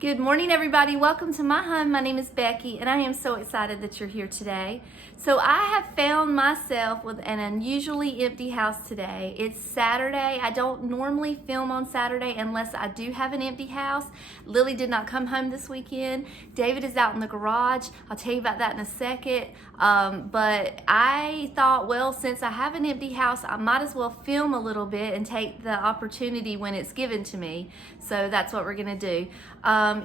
Good morning, everybody. Welcome to my home. My name is Becky, and I am so excited that you're here today. So I have found myself with an unusually empty house today. It's Saturday. I don't normally film on Saturday unless I do have an empty house. Lily did not come home this weekend. David is out in the garage. I'll tell you about that in a second. But I thought, well, since I have an empty house, I might as well film a little bit and take the opportunity when it's given to me. So that's what we're gonna do.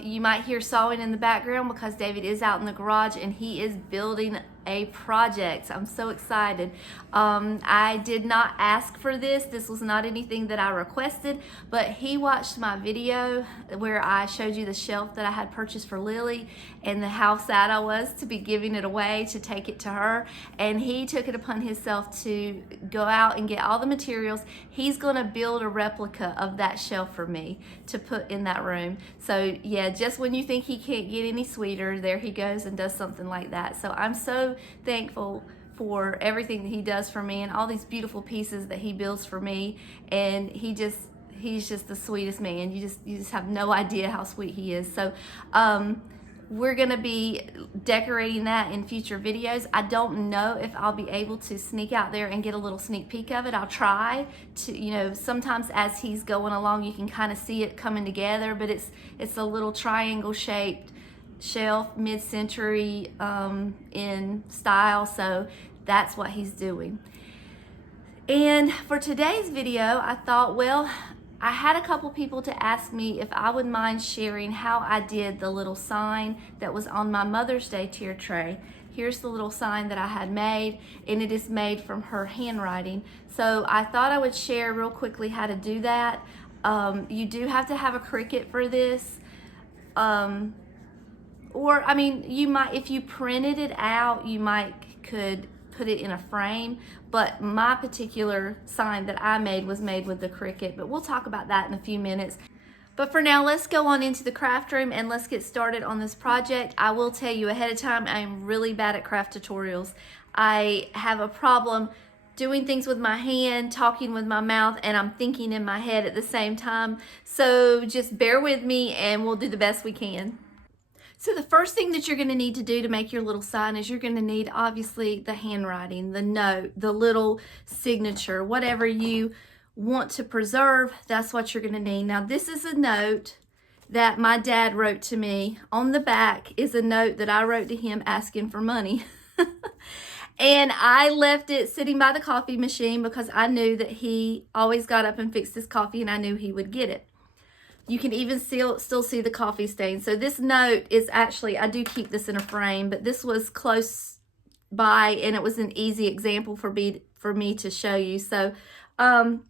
You might hear sawing in the background because David is out in the garage and he is building a project. I'm so excited. I did not ask for this. This was not anything that I requested, but he watched my video where I showed you the shelf that I had purchased for Lily and how sad I was to be giving it away, to take it to her. And he took it upon himself to go out and get all the materials. He's gonna build a replica of that shelf for me to put in that room. So yeah, just when you think he can't get any sweeter, there he goes and does something like that. So I'm so thankful for everything that he does for me and all these beautiful pieces that he builds for me. And he's just the sweetest man. You just have no idea how sweet he is. So we're gonna be decorating that in future videos. I don't know if I'll be able to sneak out there and get a little sneak peek of it. I'll try to, sometimes as he's going along, you can kind of see it coming together, but it's a little triangle shaped shelf, mid-century in style. So that's what he's doing. And for today's video, I thought, well, I had a couple people to ask me if I would mind sharing how I did the little sign that was on my Mother's Day tier tray. Here's the little sign that I had made, and it is made from her handwriting. So I thought I would share real quickly how to do that. You do have to have a Cricut for this. Or, I mean, you might, if you printed it out, could put it in a frame, but my particular sign that I made was made with the Cricut, but we'll talk about that in a few minutes. But for now, let's go on into the craft room and let's get started on this project. I will tell you ahead of time, I'm really bad at craft tutorials. I have a problem doing things with my hand, talking with my mouth, and I'm thinking in my head at the same time. So just bear with me and we'll do the best we can. So the first thing that you're going to need to do to make your little sign is you're going to need, obviously, the handwriting, the note, the little signature, whatever you want to preserve, that's what you're going to need. Now, this is a note that my dad wrote to me. On the back is a note that I wrote to him asking for money. And I left it sitting by the coffee machine because I knew that he always got up and fixed his coffee and I knew he would get it. You can even still see the coffee stain. So this note is actually, I do keep this in a frame, but this was close by and it was an easy example for me to show you. So I'm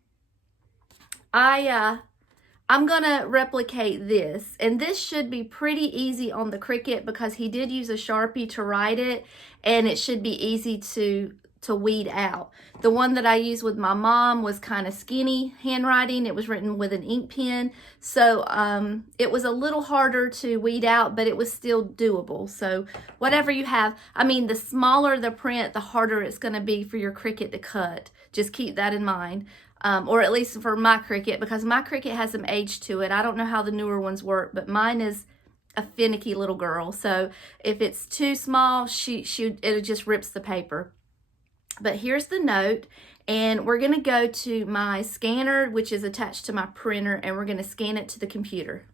gonna replicate this, and this should be pretty easy on the Cricut because he did use a Sharpie to write it, and it should be easy to weed out. The one that I used with my mom was kind of skinny handwriting. It was written with an ink pen. So it was a little harder to weed out, but it was still doable. So whatever you have, I mean, the smaller the print, the harder it's gonna be for your Cricut to cut. Just keep that in mind. Or at least for my Cricut, because my Cricut has some age to it. I don't know how the newer ones work, but mine is a finicky little girl. So if it's too small, it just rips the paper. But here's the note, and we're going to go to my scanner, which is attached to my printer, and we're going to scan it to the computer.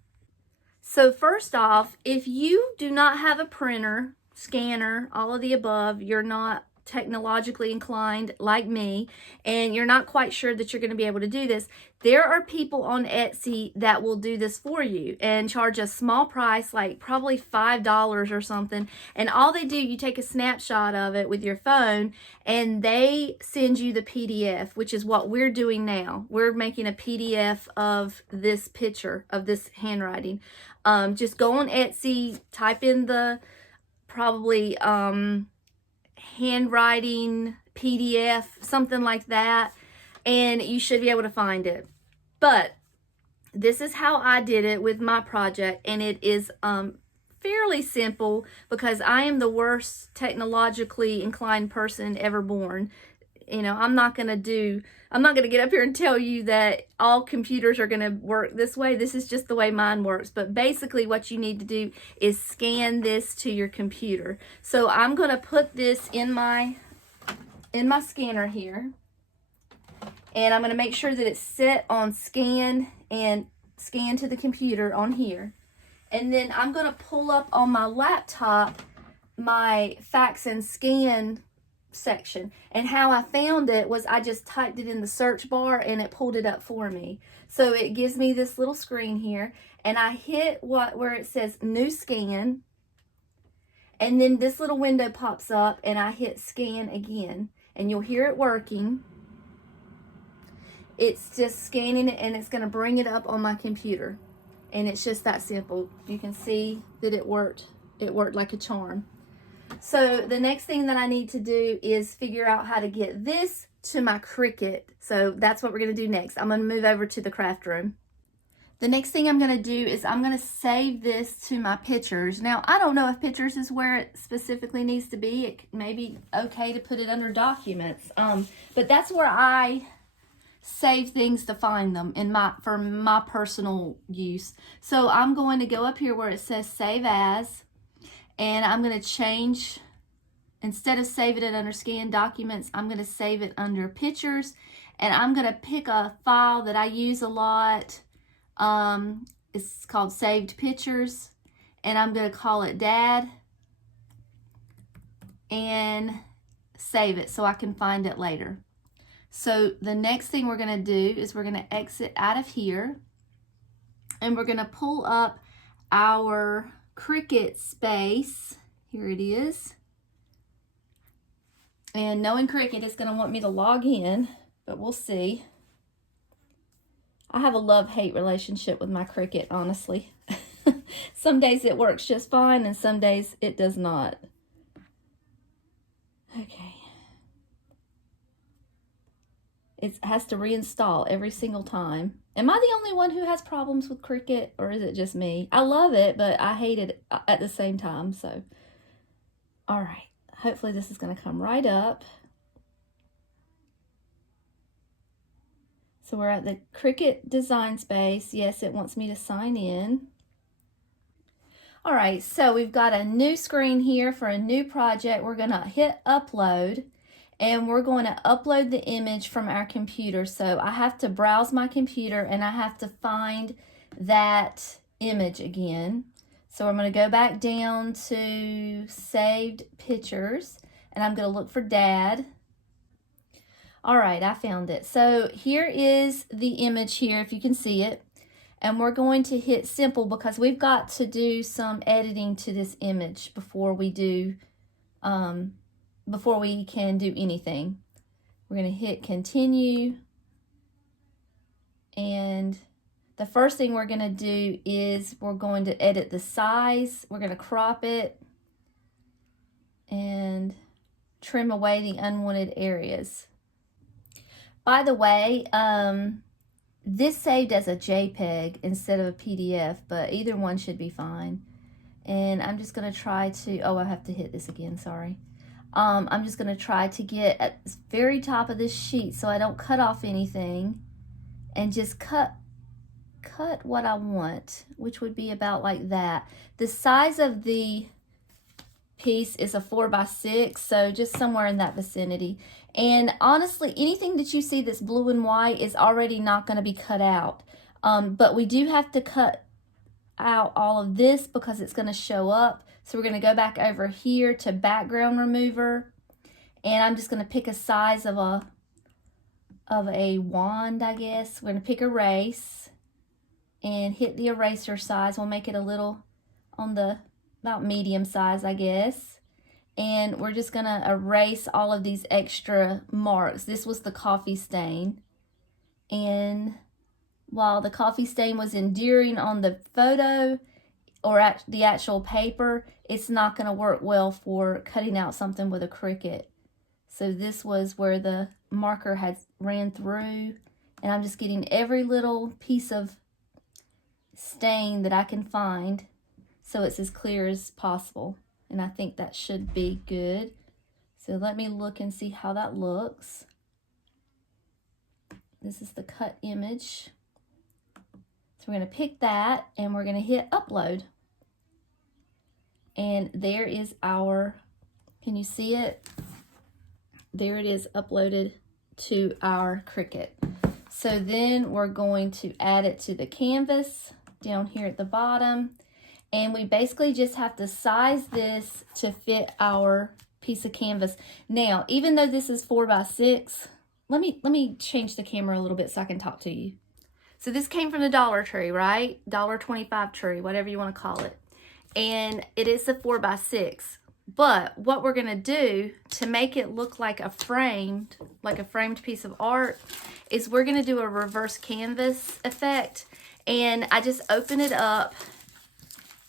So first off, if you do not have a printer, scanner, all of the above, you're not technologically inclined like me, and you're not quite sure that you're going to be able to do this, there are people on Etsy that will do this for you and charge a small price, like probably $5 or something. And all they do, you take a snapshot of it with your phone and they send you the PDF, which is what we're doing now. We're making a PDF of this picture of this handwriting. Just go on Etsy, type in the probably handwriting PDF, something like that, and you should be able to find it. But this is how I did it with my project, and it is fairly simple because I am the worst technologically inclined person ever born. you know, I'm not gonna get up here and tell you that all computers are gonna work this way. This is just the way mine works. But basically what you need to do is scan this to your computer. So I'm gonna put this in my scanner here. And I'm gonna make sure that it's set on scan and scan to the computer on here. And then I'm gonna pull up on my laptop my fax and scan section. And how I found it was I just typed it in the search bar and it pulled it up for me. So it gives me this little screen here, and I hit where it says new scan, and then this little window pops up and I hit scan again, and you'll hear it working. It's just scanning it and it's going to bring it up on my computer, and it's just that simple. You can see that it worked like a charm. So the next thing that I need to do is figure out how to get this to my Cricut. So that's what we're going to do next. I'm going to move over to the craft room. The next thing I'm going to do is I'm going to save this to my pictures. Now, I don't know if pictures is where it specifically needs to be. It may be okay to put it under documents. But that's where I save things to find them for my personal use. So I'm going to go up here where it says save as, and I'm going to change, instead of saving it under scan documents, I'm going to save it under pictures, and I'm going to pick a file that I use a lot. It's called saved pictures, and I'm going to call it Dad and save it so I can find it later. So the next thing we're going to do is we're going to exit out of here, and we're going to pull up our Cricut space. Here it is. And knowing Cricut, it's going to want me to log in, but we'll see. I have a love-hate relationship with my Cricut, honestly. Some days it works just fine, and some days it does not. Okay. It has to reinstall every single time. Am I the only one who has problems with Cricut, or is it just me? I love it, but I hate it at the same time. So, all right. Hopefully this is going to come right up. So we're at the Cricut design space. Yes, it wants me to sign in. All right, so we've got a new screen here for a new project. We're going to hit upload. And we're going to upload the image from our computer. So I have to browse my computer and I have to find that image again. So I'm going to go back down to saved pictures, and I'm going to look for Dad. All right, I found it. So here is the image here, if you can see it. And we're going to hit simple because we've got to do some editing to this image before we can do anything. We're going to hit continue, and the first thing we're going to do is we're going to edit the size. We're going to crop it and trim away the unwanted areas. By the way, this saved as a JPEG instead of a PDF, but either one should be fine. And I'm just going to try to, I have to hit this again, sorry. I'm just going to try to get at the very top of this sheet so I don't cut off anything, and just cut what I want, which would be about like that. The size of the piece is a 4x6, so just somewhere in that vicinity. And honestly, anything that you see that's blue and white is already not going to be cut out. But we do have to cut out all of this because it's going to show up. So we're going to go back over here to background remover, and I'm just going to pick a size of a wand, I guess. We're going to pick erase and hit the eraser size. We'll make it a little on the about medium size, I guess. And we're just going to erase all of these extra marks. This was the coffee stain. And while the coffee stain was enduring on the photo or at the actual paper, it's not going to work well for cutting out something with a Cricut. So this was where the marker had ran through, and I'm just getting every little piece of stain that I can find so it's as clear as possible. And I think that should be good. So let me look and see how that looks. This is the cut image. So we're going to pick that and we're going to hit upload. And there is our, can you see it? There it is uploaded to our Cricut. So then we're going to add it to the canvas down here at the bottom. And we basically just have to size this to fit our piece of canvas. Now, even though this is 4x6, let me change the camera a little bit so I can talk to you. So this came from the Dollar Tree, right? $1.25 tree, whatever you want to call it. And it is a 4x6. But what we're gonna do to make it look like a framed piece of art is we're gonna do a reverse canvas effect. And I just open it up,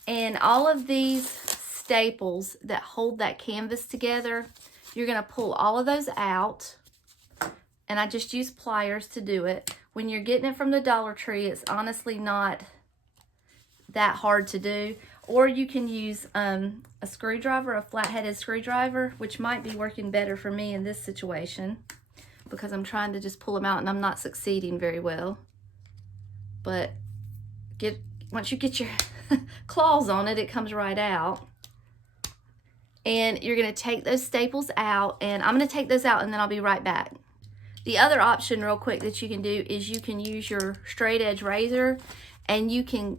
and all of these staples that hold that canvas together, you're gonna pull all of those out. And I just use pliers to do it. When you're getting it from the Dollar Tree, it's honestly not that hard to do. Or you can use a screwdriver, a flat-headed screwdriver, which might be working better for me in this situation because I'm trying to just pull them out and I'm not succeeding very well. But once you get your claws on it, it comes right out. And you're gonna take those staples out, and I'm gonna take those out and then I'll be right back. The other option real quick that you can do is you can use your straight edge razor and you can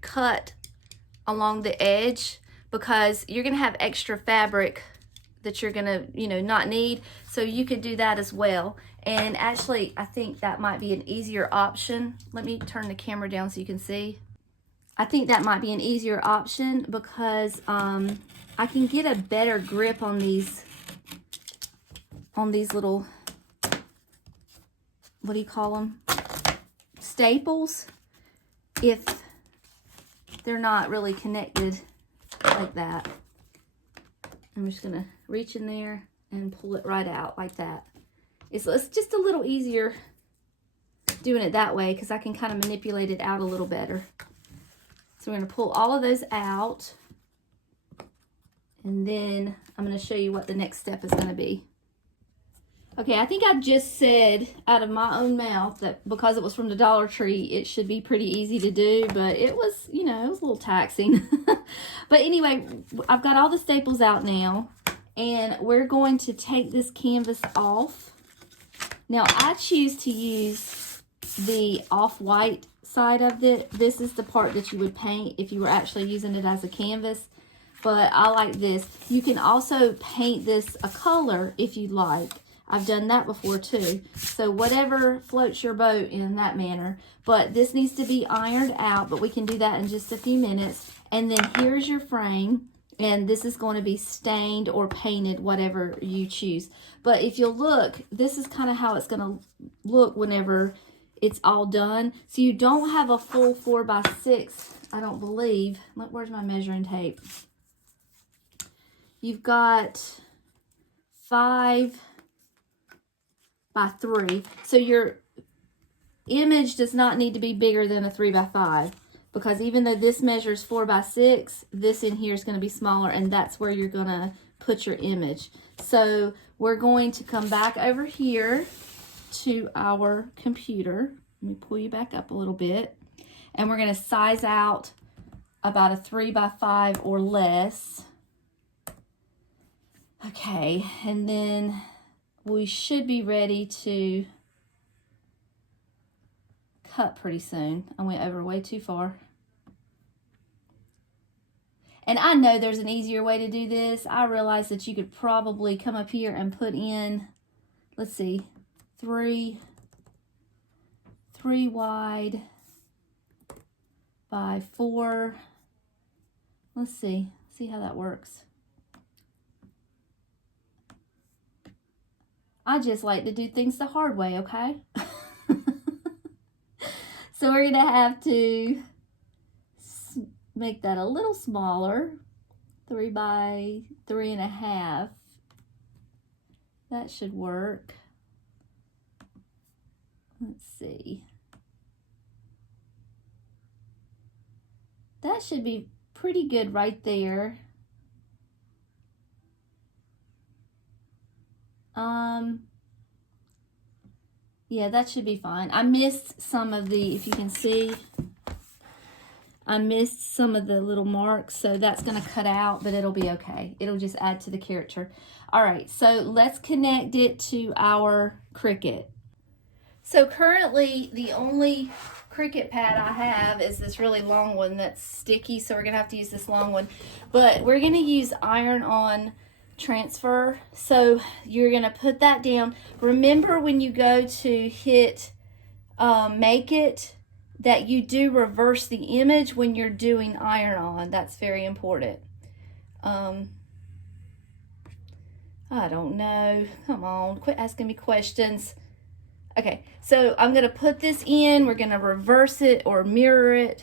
cut along the edge because you're gonna have extra fabric that you're gonna, not need. So you could do that as well. And actually, I think that might be an easier option. Let me turn the camera down so you can see. I think that might be an easier option because I can get a better grip on these little, what do you call them? Staples, if they're not really connected like that. I'm just gonna reach in there and pull it right out like that. It's just a little easier doing it that way because I can kind of manipulate it out a little better. So we're gonna pull all of those out, and then I'm gonna show you what the next step is gonna be. Okay, I think I just said out of my own mouth that because it was from the Dollar Tree, it should be pretty easy to do, but it was, it was a little taxing. But anyway, I've got all the staples out now, and we're going to take this canvas off. Now, I choose to use the off-white side of it. This is the part that you would paint if you were actually using it as a canvas, but I like this. You can also paint this a color if you'd like. I've done that before too. So whatever floats your boat in that manner. But this needs to be ironed out, but we can do that in just a few minutes. And then here's your frame. And this is going to be stained or painted, whatever you choose. But if you'll look, this is kind of how it's going to look whenever it's all done. So you don't have a full 4x6, I don't believe. Where's my measuring tape? You've got 5 by 3. So your image does not need to be bigger than a 3 by 5 because even though this measures 4 by 6, this in here is going to be smaller, and that's where you're going to put your image. So we're going to come back over here to our computer. Let me pull you back up a little bit, and we're going to size out about a 3 by 5 or less. Okay, and then we should be ready to cut pretty soon. I went over way too far. And I know there's an easier way to do this. I realize that you could probably come up here and put in, let's see, 3 wide by 4. Let's see how that works. I just like to do things the hard way, okay? So we're gonna have to make that a little smaller, 3 by 3.5. That should work. Let's see. That should be pretty good right there. Yeah, that should be fine. I missed some of the, if you can see, I missed some of the little marks, so that's going to cut out, but it'll be okay. It'll just add to the character. All right, so let's connect it to our Cricut. So currently, the only Cricut pad I have is this really long one that's sticky, so we're going to have to use this long one. But we're going to use iron-on transfer. So you're going to put that down. Remember when you go to hit make it, that you do reverse the image when you're doing iron-on. That's very important. I don't know. Come on, quit asking me questions. Okay, so I'm going to put this in. We're going to reverse it or mirror it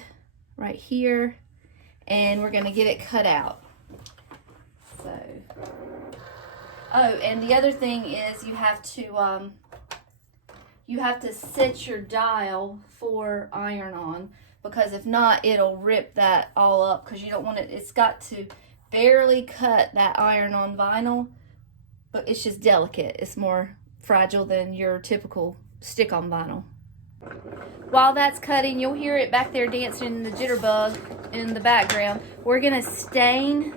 right here. And we're going to get it cut out. So, oh, and the other thing is you have to set your dial for iron-on, because if not, it'll rip that all up, because you don't want it. It's got to barely cut that iron-on vinyl, but it's just delicate. It's more fragile than your typical stick-on vinyl. While that's cutting, you'll hear it back there dancing in the jitterbug in the background. We're gonna stain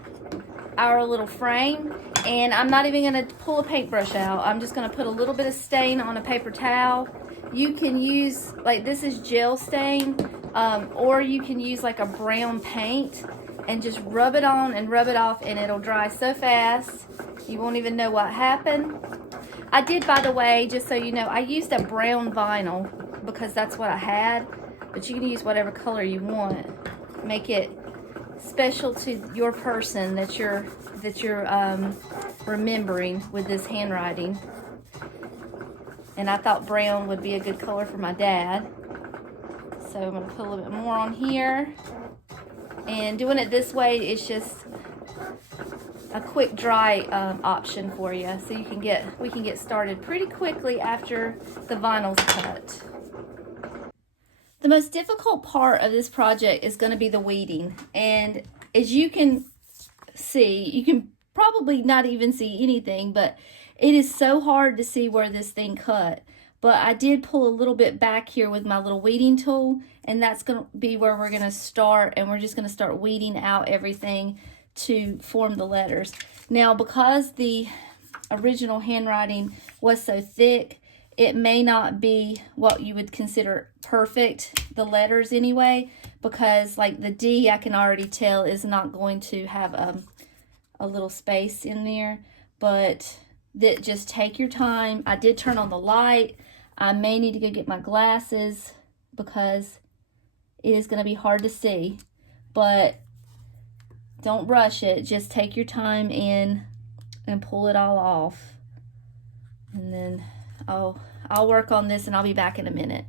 our little frame, and I'm not even gonna pull a paintbrush out. I'm just gonna put a little bit of stain on a paper towel. You can use, like, this is gel stain, or you can use like a brown paint and just rub it on and rub it off, and it'll dry so fast you won't even know what happened. I did, by the way, just so you know, I used a brown vinyl because that's what I had, but you can use whatever color you want. Make it special to your person that you're remembering with this handwriting. And I thought brown would be a good color for my dad. So I'm gonna put a little bit more on here. And doing it this way is just a quick dry option for you, so we can get started pretty quickly after the vinyl's cut. The most difficult part of this project is going to be the weeding, and as you can see, you can probably not even see anything, but it is so hard to see where this thing cut. But I did pull a little bit back here with my little weeding tool, and that's going to be where we're going to start, and we're just going to start weeding out everything to form the letters. Now, because the original handwriting was so thick, it may not be what you would consider perfect, the letters anyway, because like the D, I can already tell is not going to have a little space in there, but that just take your time. I did turn on the light. I may need to go get my glasses because it is going to be hard to see, but don't rush it. Just take your time in and pull it all off. And then I'll work on this and I'll be back in a minute.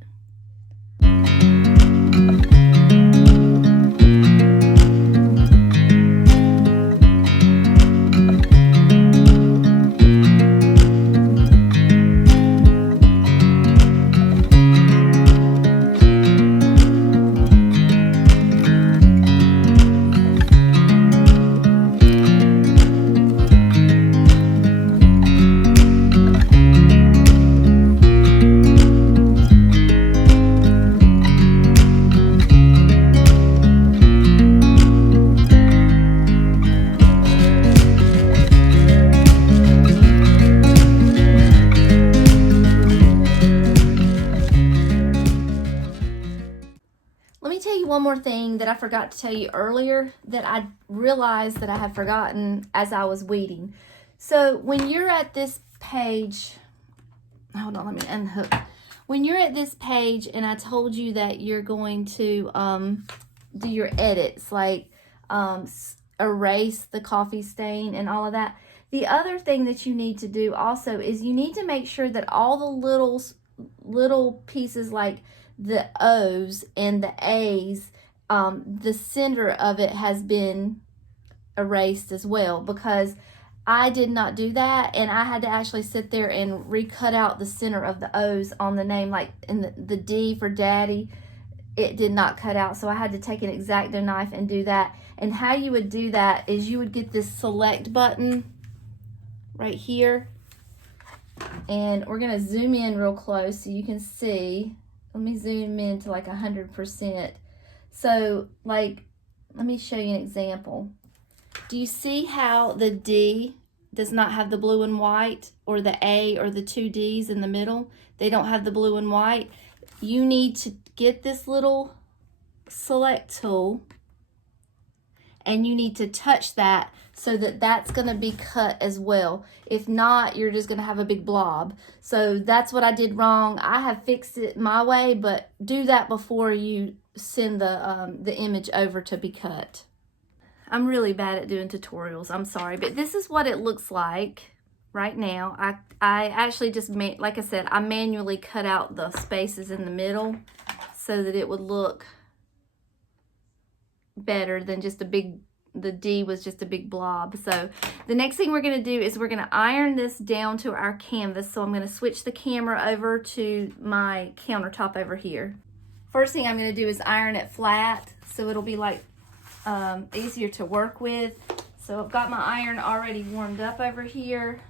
One more thing that I forgot to tell you earlier that I realized that I had forgotten as I was weeding. So when you're at this page, hold on, let me unhook. When you're at this page and I told you that you're going to do your edits, like erase the coffee stain and all of that, the other thing that you need to do also is you need to make sure that all the little pieces, like the O's and the A's, the center of it has been erased as well, because I did not do that, and I had to actually sit there and recut out the center of the O's on the name, like in the D for daddy. It did not cut out, so I had to take an X-Acto knife and do that. And how you would do that is you would get this select button right here, And we're gonna zoom in real close so you can see. Let me zoom in to like 100%. So like, let me show you an example. Do you see how the D does not have the blue and white, or the A or the two D's in the middle? They don't have the blue and white. You need to get this little select tool and you need to touch that so that that's going to be cut as well. If not, you're just going to have a big blob. So that's what I did wrong. I have fixed it my way, but do that before you send the image over to be cut. I'm really bad at doing tutorials, I'm sorry, but this is what it looks like right now. I actually just made, like I said, I manually cut out the spaces in the middle so that it would look better than just a big, the D was just a big blob. So the next thing we're going to do is we're going to iron this down to our canvas. So I'm going to switch the camera over to my countertop over here. First thing I'm going to do is iron it flat so it'll be like easier to work with. So I've got my iron already warmed up over here.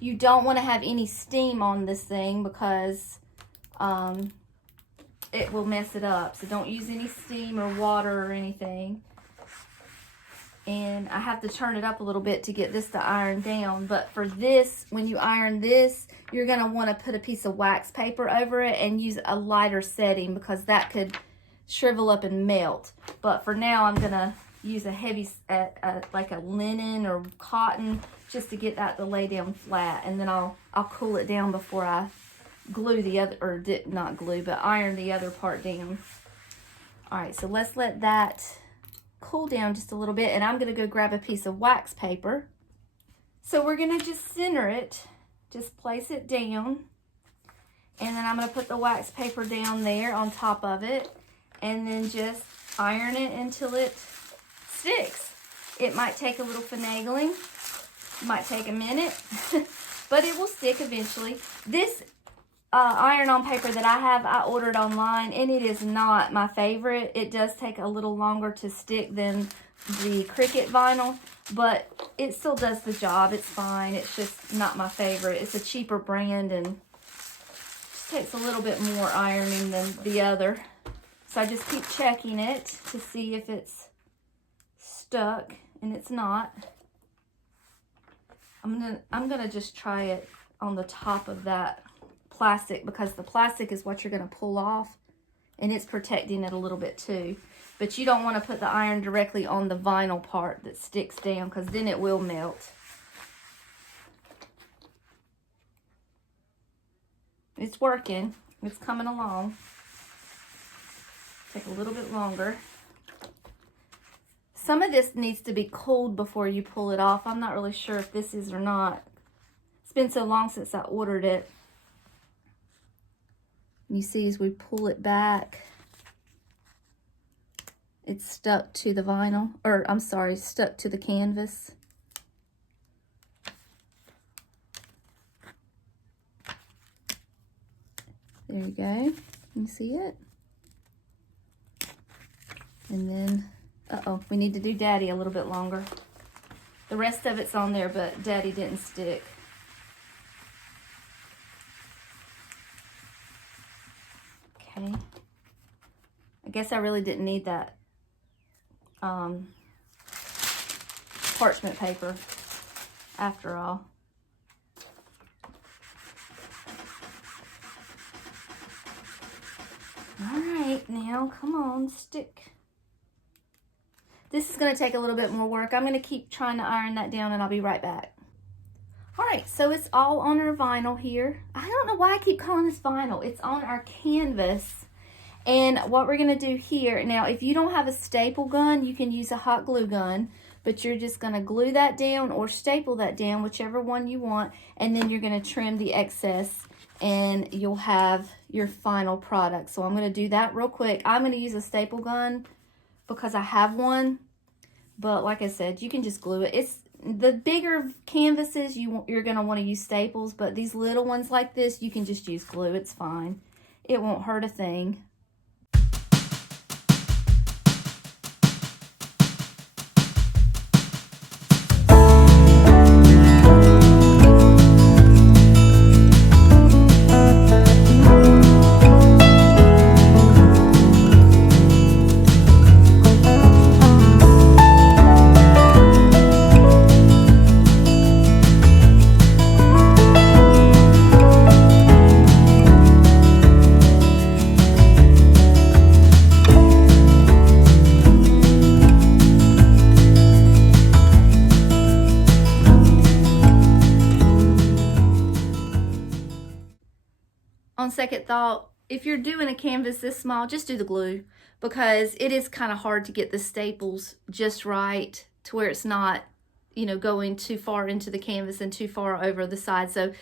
You don't want to have any steam on this thing because it will mess it up. So don't use any steam or water or anything. And I have to turn it up a little bit to get this to iron down. But for this, when you iron this, you're going to want to put a piece of wax paper over it and use a lighter setting because that could shrivel up and melt. But for now, I'm going to use a heavy, like a linen or cotton, just to get that to lay down flat. And then I'll cool it down before I glue the other, or not glue, but iron the other part down. All right, so let's let that cool down just a little bit, and I'm going to go grab a piece of wax paper. So we're going to just center it, just place it down, and then I'm going to put the wax paper down there on top of it, and then just iron it until it sticks. It might take a little finagling, might take a minute, but it will stick eventually. This iron-on paper that I have, I ordered online, and it is not my favorite. It does take a little longer to stick than the Cricut vinyl, but it still does the job. It's fine. It's just not my favorite. It's a cheaper brand and just takes a little bit more ironing than the other. So I just keep checking it to see if it's stuck, and it's not. I'm gonna just try it on the top of that plastic because the plastic is what you're going to pull off, and it's protecting it a little bit too. But you don't want to put the iron directly on the vinyl part that sticks down because then it will melt. It's working. It's coming along. Take a little bit longer. Some of this needs to be cooled before you pull it off. I'm not really sure if this is or not. It's been so long since I ordered it. You see, as we pull it back, it's stuck to the vinyl, or I'm sorry, stuck to the canvas. There you go. You see it? And then, uh-oh, we need to do Daddy a little bit longer. The rest of it's on there, but Daddy didn't stick. Okay. I guess I really didn't need that parchment paper after all. All right, now come on, stick. This is going to take a little bit more work. I'm going to keep trying to iron that down, and I'll be right back. All right, so it's all on our vinyl here. I don't know why I keep calling this vinyl. It's on our canvas. And what we're going to do here, now if you don't have a staple gun, you can use a hot glue gun, but you're just going to glue that down or staple that down, whichever one you want, and then you're going to trim the excess, and you'll have your final product. So I'm going to do that real quick. I'm going to use a staple gun because I have one, but like I said, you can just glue it. It's the bigger canvases, you're going to want to use staples, but these little ones like this, you can just use glue. It's fine. It won't hurt a thing. on second thought, if you're doing a canvas this small, just do the glue, because it is kind of hard to get the staples just right to where it's not, you know, going too far into the canvas and too far over the side. So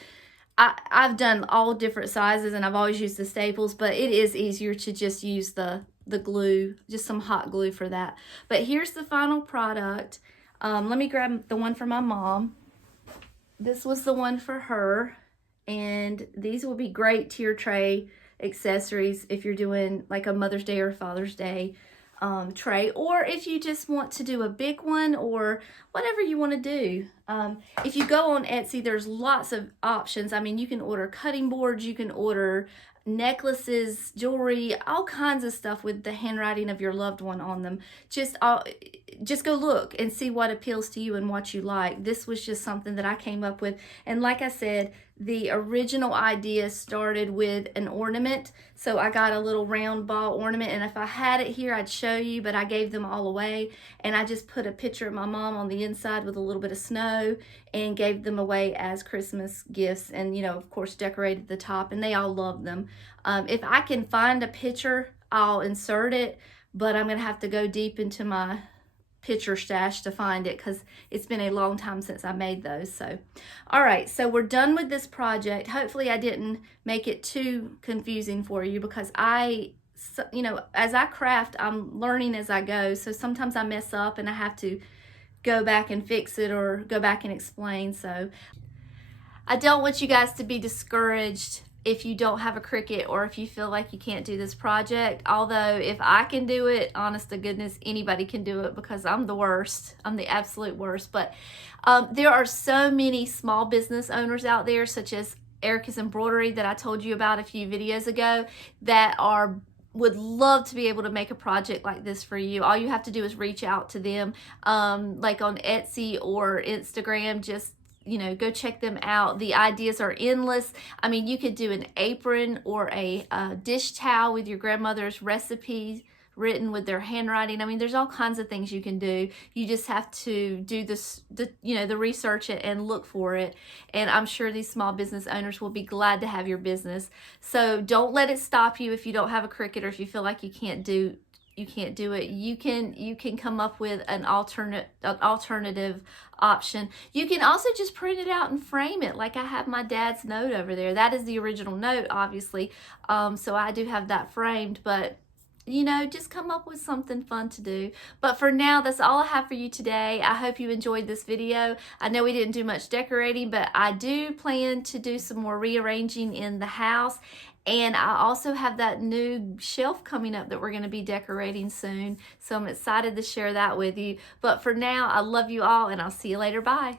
I've done all different sizes and I've always used the staples, but it is easier to just use the glue, just some hot glue for that. But here's the final product. Let me grab the one for my mom. This was the one for her, and these will be great tier tray accessories if you're doing like a Mother's Day or Father's Day tray, or if you just want to do a big one, or whatever you want to do. If you go on Etsy, there's lots of options. I mean, you can order cutting boards, you can order necklaces, jewelry, all kinds of stuff with the handwriting of your loved one on them. Just go look and see what appeals to you and what you like. This was just something that I came up with, and like I said, the original idea started with an ornament. So I got a little round ball ornament, and if I had it here I'd show you, but I gave them all away, and I just put a picture of my mom on the inside with a little bit of snow and gave them away as Christmas gifts, and, you know, of course decorated the top, and they all loved them. If I can find a picture, I'll insert it, but I'm gonna have to go deep into my picture stash to find it, because it's been a long time since I made those. So all right, so we're done with this project. Hopefully I didn't make it too confusing for you, because you know, as I craft, I'm learning as I go, so sometimes I mess up and I have to go back and fix it or go back and explain. So I don't want you guys to be discouraged if you don't have a Cricut, or if you feel like you can't do this project. Although if I can do it, honest to goodness, anybody can do it, because I'm the worst. I'm the absolute worst. But there are so many small business owners out there, such as Erica's Embroidery that I told you about a few videos ago, that would love to be able to make a project like this for you. All you have to do is reach out to them, like on Etsy or Instagram. Just, you know, go check them out. The ideas are endless. I mean, you could do an apron or a dish towel with your grandmother's recipes written with their handwriting. I mean, there's all kinds of things you can do. You just have to do the research and look for it. And I'm sure these small business owners will be glad to have your business. So don't let it stop you if you don't have a Cricut, or if you feel like you can't do it. You can come up with an alternative option. You can also just print it out and frame it, like I have my dad's note over there. That is the original note, obviously. So I do have that framed, but you know, just come up with something fun to do. But for now, that's all I have for you today. I hope you enjoyed this video. I know we didn't do much decorating, but I do plan to do some more rearranging in the house. And I also have that new shelf coming up that we're going to be decorating soon. So I'm excited to share that with you. But for now, I love you all, and I'll see you later. Bye.